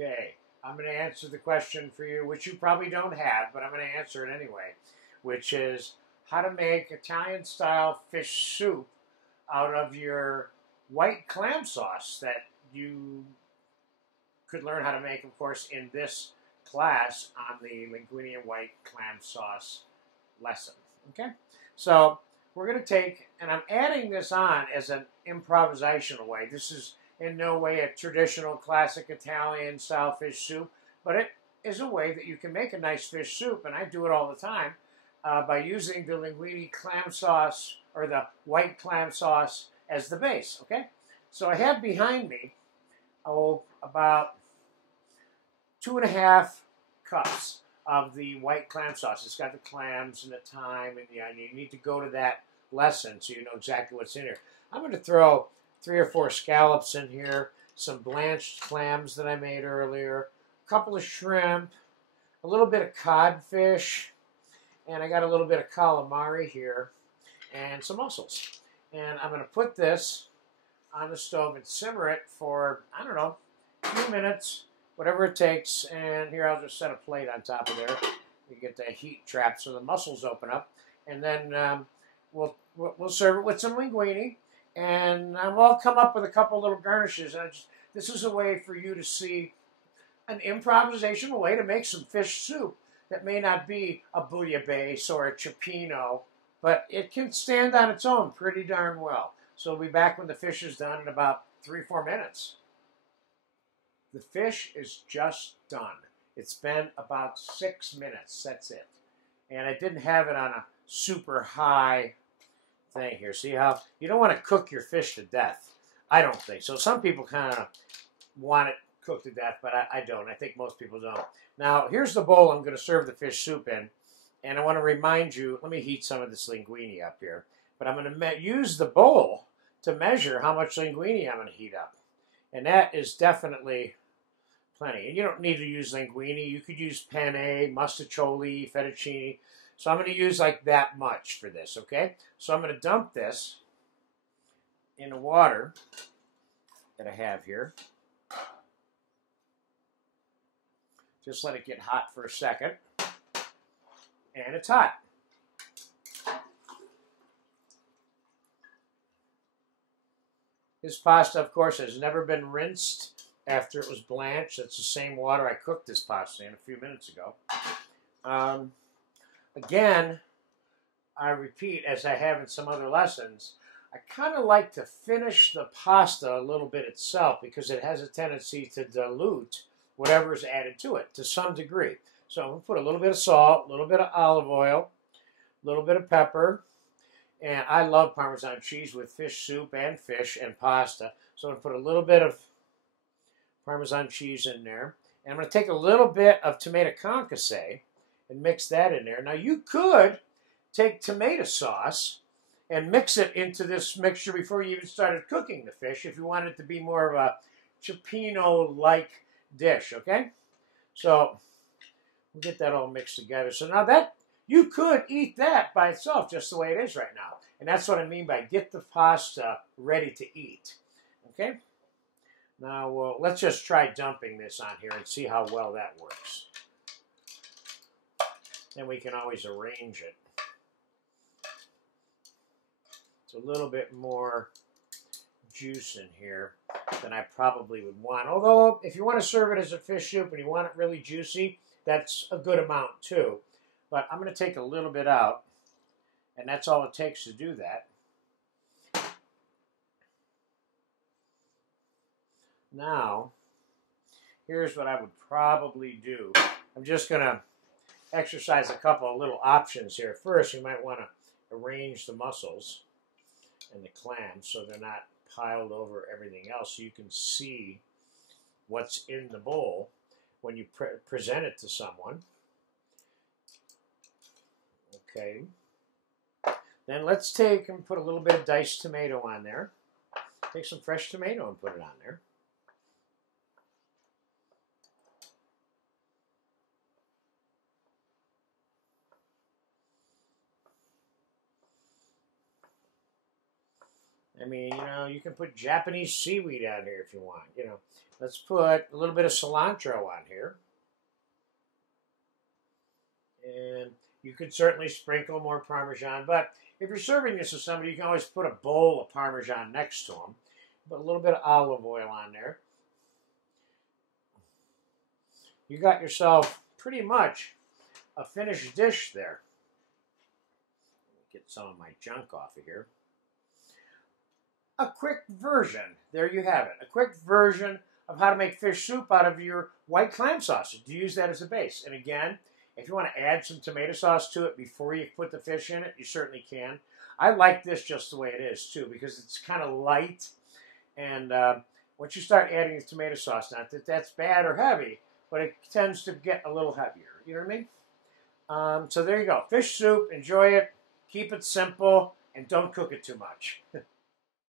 Okay, I'm going to answer the question for you, which you probably don't have, but I'm going to answer it anyway, which is how to make Italian-style fish soup out of your white clam sauce that you could learn how to make, of course, in this class on the linguine and white clam sauce lesson. Okay, so we're going to take, and I'm adding this on as an improvisational way. This is in no way a traditional classic Italian style fish soup, but it is a way that you can make a nice fish soup, and I do it all the time by using the linguine clam sauce or the white clam sauce as the base. Okay, so I have behind me about 2.5 cups of the white clam sauce. It's got the clams and the thyme and the onion. You need to go to that lesson so you know exactly what's in here. I'm going to throw 3 or 4 scallops in here, some blanched clams that I made earlier, a couple of shrimp, a little bit of codfish, and I got a little bit of calamari here, and some mussels. And I'm going to put this on the stove and simmer it for, I don't know, a few minutes, whatever it takes. And here I'll just set a plate on top of there. You get the heat trapped so the mussels open up. And then we'll serve it with some linguine. And I'll come up with a couple little garnishes. And this is a way for you to see an improvisational way to make some fish soup that may not be a Bouillabaisse or a Cippino, but it can stand on its own pretty darn well. So we'll be back when the fish is done in about 3 or 4 minutes. The fish is just done. It's been about 6 minutes, that's it. And I didn't have it on a super high thing here. See how you don't want to cook your fish to death. I don't think so. Some people kind of want it cooked to death, but I don't. I think most people don't. Now, here's the bowl I'm going to serve the fish soup in. And I want to remind you, let me heat some of this linguine up here. But I'm going to use the bowl to measure how much linguine I'm going to heat up. And that is definitely plenty. And you don't need to use linguine. You could use penne, mustaccioli, fettuccine. So I'm going to use like that much for this, okay? So I'm going to dump this in the water that I have here. Just let it get hot for a second. And it's hot. This pasta, of course, has never been rinsed after it was blanched. That's the same water I cooked this pasta in a few minutes ago. Again, I repeat, as I have in some other lessons, I kind of like to finish the pasta a little bit itself because it has a tendency to dilute whatever is added to it to some degree. So I'm going to put a little bit of salt, a little bit of olive oil, a little bit of pepper, and I love Parmesan cheese with fish soup and fish and pasta. So I'm going to put a little bit of Parmesan cheese in there. And I'm going to take a little bit of tomato concasse and mix that in there. Now you could take tomato sauce and mix it into this mixture before you even started cooking the fish if you want it to be more of a Cippino-like dish, okay? So we'll get that all mixed together. So now that, you could eat that by itself just the way it is right now. And that's what I mean by get the pasta ready to eat, okay? Now, let's just try dumping this on here and see how well that works. Then we can always arrange it. It's a little bit more juice in here than I probably would want. Although, if you want to serve it as a fish soup and you want it really juicy, that's a good amount too. But I'm going to take a little bit out, and that's all it takes to do that. Now, here's what I would probably do. I'm just going to exercise a couple of little options here. First, you might want to arrange the mussels and the clams so they're not piled over everything else, so you can see what's in the bowl when you present it to someone. Okay. Then let's take and put a little bit of diced tomato on there. Take some fresh tomato and put it on there. I mean, you can put Japanese seaweed on here if you want. Let's put a little bit of cilantro on here. And you could certainly sprinkle more Parmesan, but if you're serving this to somebody, you can always put a bowl of Parmesan next to them. Put a little bit of olive oil on there. You got yourself pretty much a finished dish there. Get some of my junk off of here. A quick version, there you have it. A quick version of how to make fish soup out of your white clam sausage. You use that as a base. And again, if you want to add some tomato sauce to it before you put the fish in it, you certainly can. I like this just the way it is, too, because it's kind of light. And once you start adding the tomato sauce, not that that's bad or heavy, but it tends to get a little heavier. You know what I mean? So there you go. Fish soup. Enjoy it. Keep it simple. And don't cook it too much.